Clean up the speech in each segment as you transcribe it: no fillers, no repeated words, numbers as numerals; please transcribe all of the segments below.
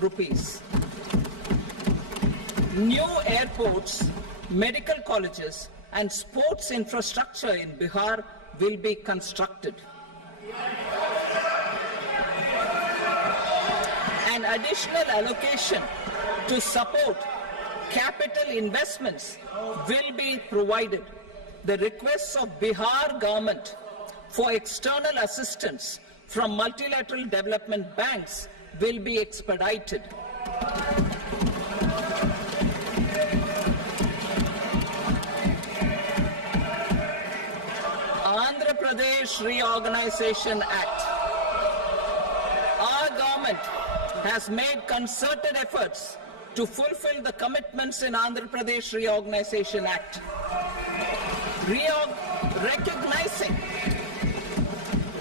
rupees. New airports, medical colleges, and sports infrastructure in Bihar will be constructed. An additional allocation to support capital investments will be provided. The requests of Bihar government for external assistance from multilateral development banks will be expedited. Andhra Pradesh Reorganization Act. Our government has made concerted efforts to fulfill the commitments in Andhra Pradesh Reorganization Act.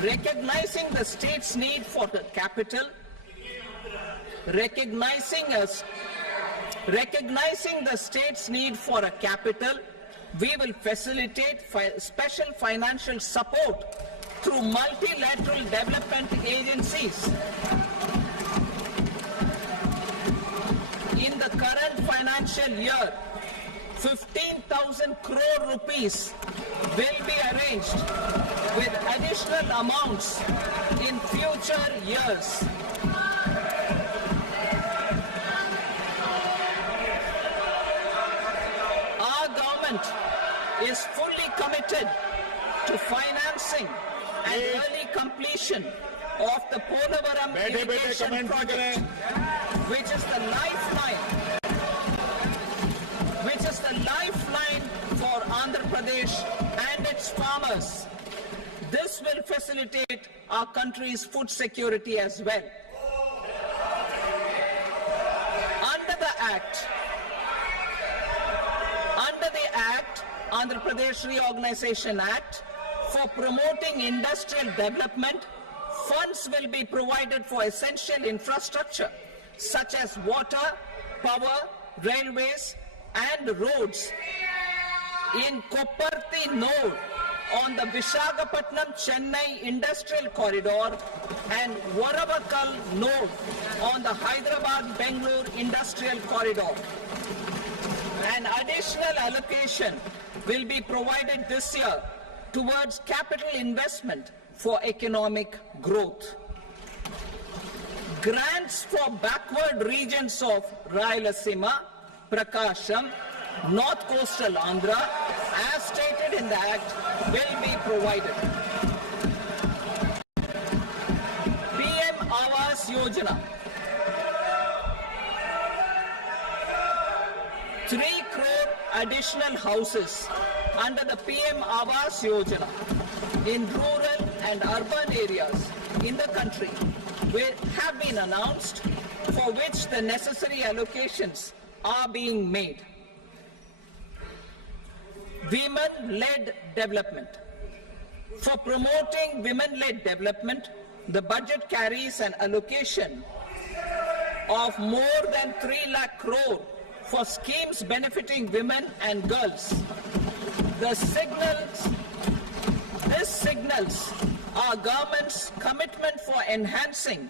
Recognizing the state's need for the capital, recognizing the state's need for a capital, we will facilitate special financial support through multilateral development agencies. In the current financial year, 15,000 crore rupees will be arranged with additional amounts in future years. Our government is fully committed to financing and early completion of the Polavaram irrigation project, which is the lifeline for Andhra Pradesh and its farmers. This will facilitate our country's food security as well. Under the Act, Andhra Pradesh Reorganization Act, for promoting industrial development, funds will be provided for essential infrastructure such as water, power, railways, and roads. In Kopparthi node on the Visakhapatnam-Chennai Industrial Corridor and Varavakal node on the Hyderabad-Bengaluru Industrial Corridor. An additional allocation will be provided this year towards capital investment for economic growth. Grants for backward regions of Rayalaseema, Prakasham, North Coastal Andhra, as stated in the Act, will be provided. PM Awas Yojana. 3 crore additional houses under the PM Awas Yojana in rural and urban areas in the country have been announced, for which the necessary allocations are being made. Women-led development. For promoting women-led development, the budget carries an allocation of more than 3 lakh crore for schemes benefiting women and girls. This signals our government's commitment for enhancing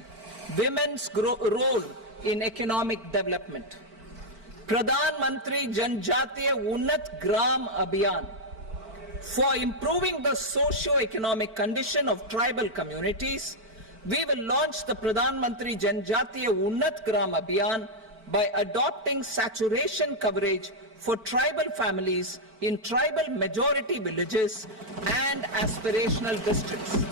women's role in economic development. Pradhan Mantri Janjatiya Unnat Gram Abhiyan. For improving the socio-economic condition of tribal communities, we will launch the Pradhan Mantri Janjatiya Unnat Gram Abhiyan by adopting saturation coverage for tribal families in tribal majority villages and aspirational districts.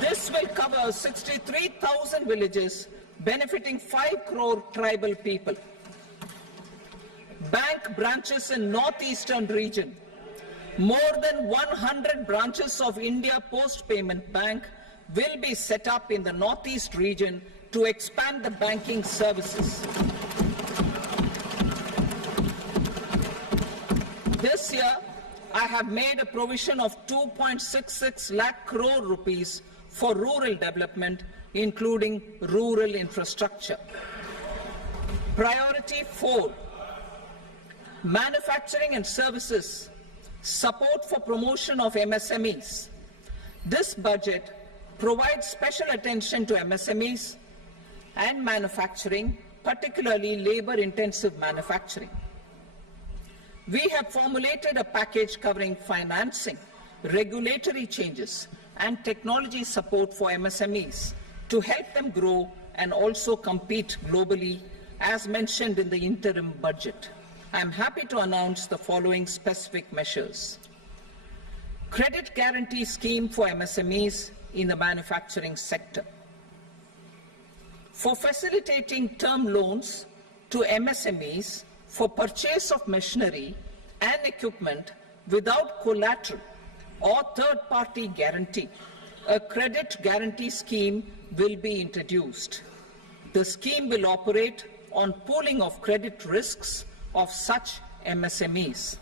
This will cover 63,000 villages, benefiting 5 crore tribal people. Bank branches in northeastern region. More than 100 branches of India Post Payment Bank will be set up in the northeast region to expand the banking services. This year, I have made a provision of 2.66 lakh crore rupees for rural development, including rural infrastructure. Priority 4, manufacturing and services, support for promotion of MSMEs. This budget provide special attention to MSMEs and manufacturing, particularly labor-intensive manufacturing. We have formulated a package covering financing, regulatory changes, and technology support for MSMEs to help them grow and also compete globally, as mentioned in the interim budget. I am happy to announce the following specific measures. Credit guarantee scheme for MSMEs in the manufacturing sector. For facilitating term loans to MSMEs for purchase of machinery and equipment without collateral or third-party guarantee, a credit guarantee scheme will be introduced. The scheme will operate on pooling of credit risks of such MSMEs.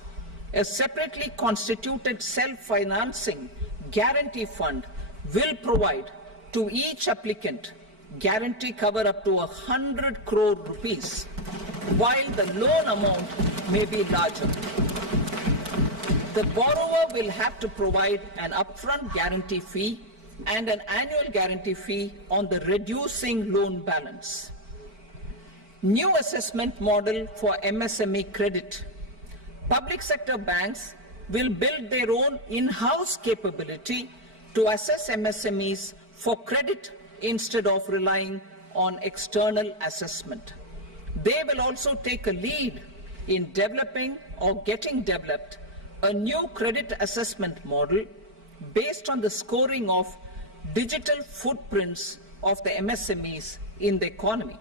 A separately constituted self-financing guarantee fund will provide to each applicant guarantee cover up to 100 crore rupees, while the loan amount may be larger. The borrower will have to provide an upfront guarantee fee and an annual guarantee fee on the reducing loan balance. New assessment model for MSME credit. Public sector banks will build their own in-house capability to assess MSMEs for credit instead of relying on external assessment. They will also take a lead in developing or getting developed a new credit assessment model based on the scoring of digital footprints of the MSMEs in the economy.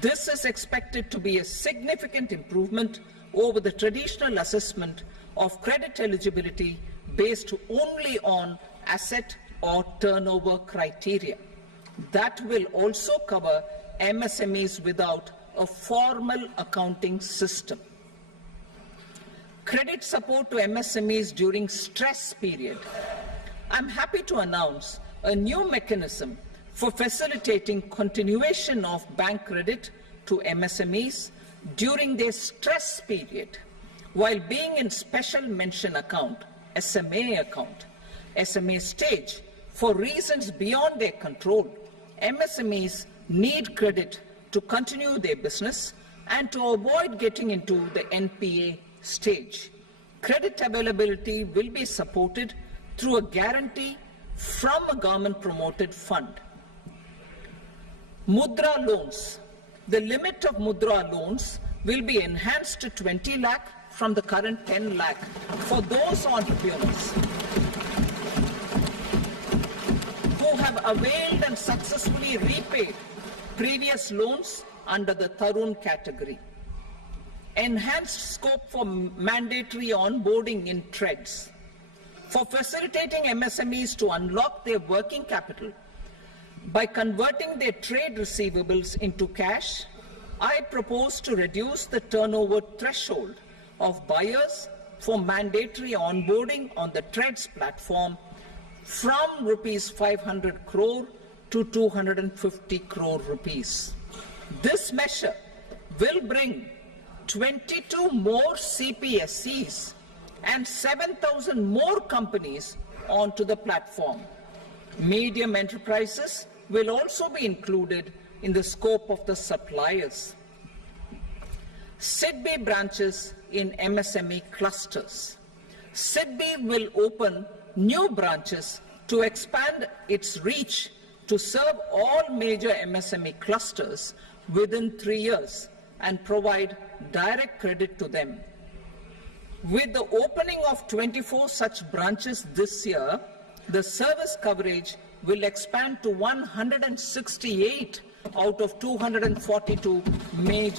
This is expected to be a significant improvement over the traditional assessment of credit eligibility based only on asset or turnover criteria. That will also cover MSMEs without a formal accounting system. Credit support to MSMEs during stress period. I'm happy to announce a new mechanism for facilitating continuation of bank credit to MSMEs during their stress period while being in special mention account, SMA stage, for reasons beyond their control. MSMEs need credit to continue their business and to avoid getting into the NPA stage. Credit availability will be supported through a guarantee from a government-promoted fund. Mudra loans. The limit of Mudra loans will be enhanced to 20 lakh from the current 10 lakh for those entrepreneurs who have availed and successfully repaid previous loans under the Tarun category. Enhanced scope for mandatory onboarding in TReDS. For facilitating MSMEs to unlock their working capital by converting their trade receivables into cash, I propose to reduce the turnover threshold of buyers for mandatory onboarding on the TReDS platform from rupees 500 crore to 250 crore rupees. This measure will bring 22 more CPSCs and 7,000 more companies onto the platform. Medium enterprises will also be included in the scope of the suppliers. SIDBI branches in MSME clusters. SIDBI will open new branches to expand its reach to serve all major MSME clusters within 3 years and provide direct credit to them. With the opening of 24 such branches this year, the service coverage will expand to 168 out of 242 major